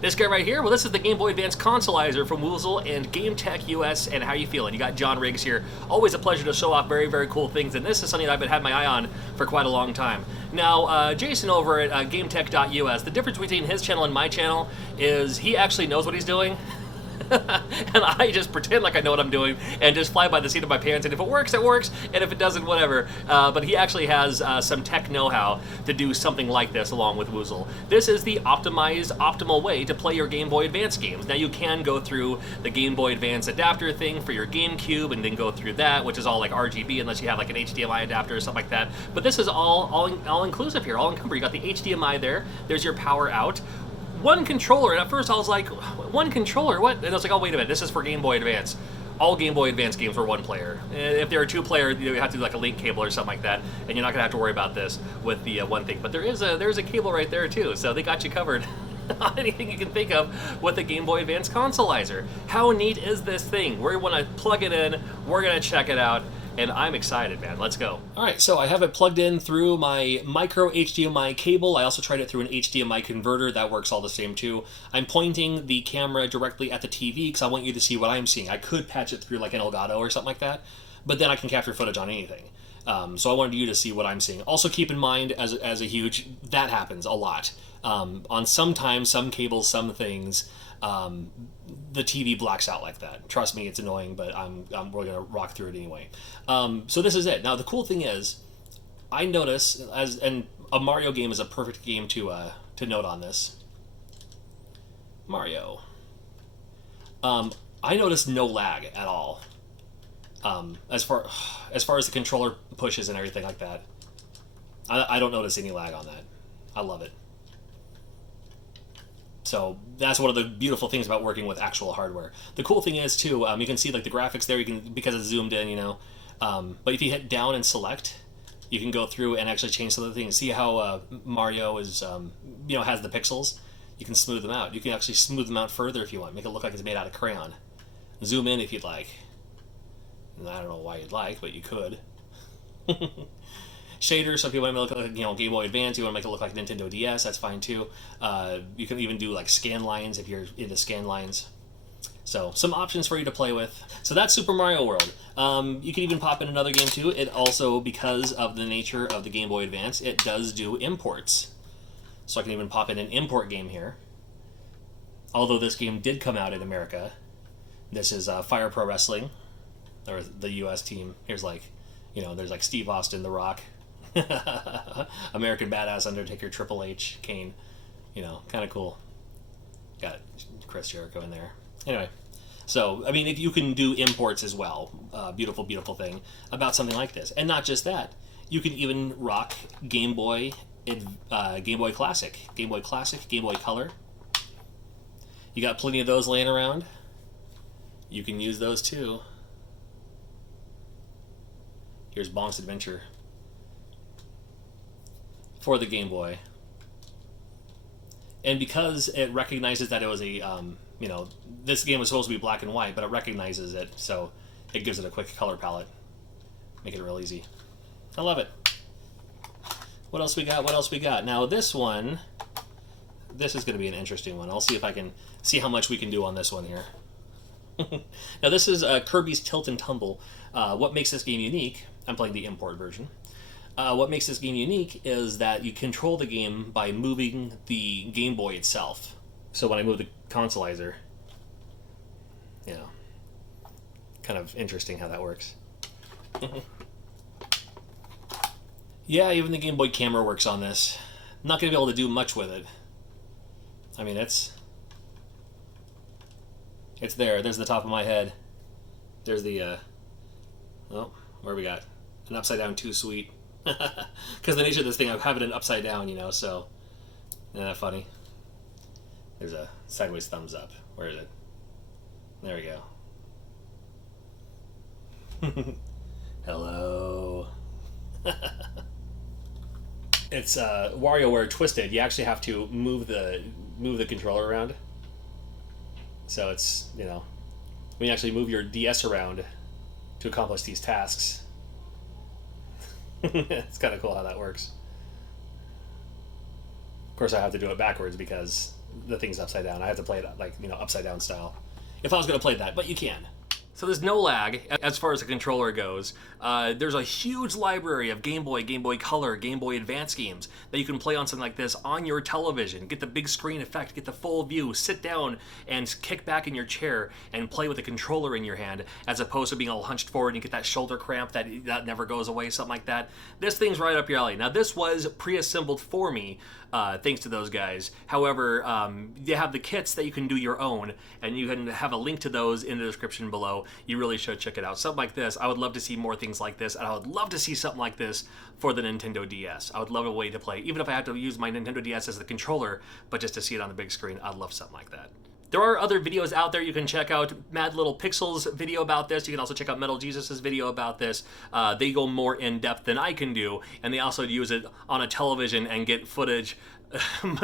This guy right here, well, this is the Game Boy Advance Consolizer from Woozle and GameTech US, and how you feeling? You got John Riggs here. Always a pleasure to show off very, very cool things, and this is something that I've had my eye on for quite a long time. Now, Jason over at GameTech.us, the difference between his channel and my channel is he actually knows what he's doing. And I just pretend like I know what I'm doing and just fly by the seat of my pants, and if it works, it works, and if it doesn't, whatever. But he actually has some tech know-how to do something like this along with Woozle. This is the optimal way to play your Game Boy Advance games. Now you can go through the Game Boy Advance adapter thing for your GameCube and then go through that, which is all like RGB unless you have like an HDMI adapter or something like that. But this is all inclusive here, all encumbered. You got the HDMI there, there's your power out. One controller, and at first I was like, one controller, what? And I was like, oh, wait a minute, this is for Game Boy Advance. All Game Boy Advance games were one player. If they're a two-player, you have to do like a link cable or something like that, and you're not gonna have to worry about this with the one thing. But there's a cable right there too, so they got you covered on anything you can think of with the Game Boy Advance Consolizer. How neat is this thing? We want to plug it in, we're gonna check it out, and I'm excited, man. Let's go. All right, so I have it plugged in through my micro HDMI cable. I also tried it through an HDMI converter. That works all the same too. I'm pointing the camera directly at the TV because I want you to see what I'm seeing. I could patch it through like an Elgato or something like that, but then I can capture footage on anything. So I wanted you to see what I'm seeing. Also keep in mind, as a huge, that happens a lot. On sometimes, some cables, some things, the TV blacks out like that. Trust me, it's annoying, but we're gonna rock through it anyway. So this is it. Now the cool thing is, I notice and a Mario game is a perfect game to note on this. Mario. I noticed no lag at all. As far as the controller pushes and everything like that, I don't notice any lag on that. I love it. So that's one of the beautiful things about working with actual hardware. The cool thing is too, you can see like the graphics there. You can, because it's zoomed in, you know. But if you hit down and select, you can go through and actually change some of the things. See how Mario is, has the pixels. You can smooth them out. You can actually smooth them out further if you want. Make it look like it's made out of crayon. Zoom in if you'd like. And I don't know why you'd like, but you could. Shaders, so if you want to make it look like, Game Boy Advance, you want to make it look like Nintendo DS, that's fine too. You can even do like scan lines if you're into scan lines. So some options for you to play with. So that's Super Mario World. You can even pop in another game too. It also, because of the nature of the Game Boy Advance, it does do imports. So I can even pop in an import game here. Although this game did come out in America. This is Fire Pro Wrestling, or the US team. Here's like, there's like Steve Austin, The Rock, American Badass, Undertaker, Triple H, Kane. Kind of cool. Got Chris Jericho in there. Anyway, so, I mean, if you can do imports as well, beautiful, beautiful thing about something like this. And not just that, you can even rock Game Boy, Game Boy Classic, Game Boy Classic, Game Boy Color. You got plenty of those laying around. You can use those too. Here's Bonk's Adventure for the Game Boy. And because it recognizes that it was a, this game was supposed to be black and white, but it recognizes it, so it gives it a quick color palette. Make it real easy. I love it. What else we got? What else we got? Now this one, this is going to be an interesting one. I'll see if I can see how much we can do on this one here. Now this is Kirby's Tilt and Tumble. What makes this game unique, I'm playing the import version. What makes this game unique is that you control the game by moving the Game Boy itself. So when I move the consolizer, kind of interesting how that works. Yeah, even the Game Boy camera works on this. I'm not going to be able to do much with it. I mean, it's there. There's the top of my head. There's the, where we got? An upside down too sweet. Because the nature of this thing, I'm having it upside down, so. Isn't that funny? There's a sideways thumbs up. Where is it? There we go. Hello. It's WarioWare Twisted. You actually have to move the controller around. So it's, when you actually move your DS around to accomplish these tasks. It's kind of cool how that works. Of course, I have to do it backwards because the thing's upside down. I have to play it like, you know, upside down style. If I was going to play that, but you can. So there's no lag as far as the controller goes. There's a huge library of Game Boy, Game Boy Color, Game Boy Advance games that you can play on something like this on your television. Get the big screen effect, get the full view, sit down and kick back in your chair and play with a controller in your hand, as opposed to being all hunched forward and you get that shoulder cramp that never goes away, something like that. This thing's right up your alley. Now this was pre-assembled for me, thanks to those guys. However, they have the kits that you can do your own, and you can have a link to those in the description below. You really should check it out. Something like this, I would love to see more things like this, and I would love to see something like this for the Nintendo DS. I would love a way to play, even if I have to use my Nintendo DS as the controller, but just to see it on the big screen, I'd love something like that. There are other videos out there you can check out. Mad Little Pixel's video about this. You can also check out Metal Jesus' video about this. They go more in depth than I can do, and they also use it on a television and get footage,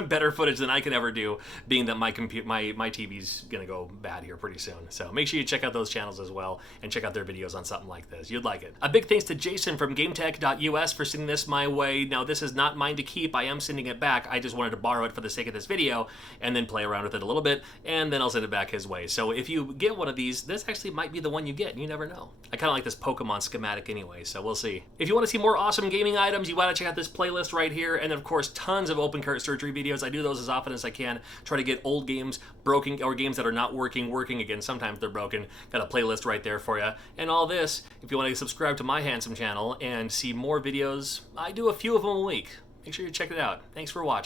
better footage than I can ever do, being that my TV's gonna go bad here pretty soon. So make sure you check out those channels as well and check out their videos on something like this. You'd like it. A big thanks to Jason from GameTech.us for sending this my way. Now this is not mine to keep. I am sending it back. I just wanted to borrow it for the sake of this video and then play around with it a little bit, and then I'll send it back his way. So if you get one of these, this actually might be the one you get. You never know. I kind of like this Pokemon schematic anyway, so we'll see. If you want to see more awesome gaming items, you want to check out this playlist right here, and then of course tons of open cart surgery videos. I do those as often as I can. Try to get old games broken, or games that are not working again. Sometimes they're broken. Got a playlist right there for you. And all this, if you want to subscribe to my handsome channel and see more videos, I do a few of them a week. Make sure you check it out. Thanks for watching.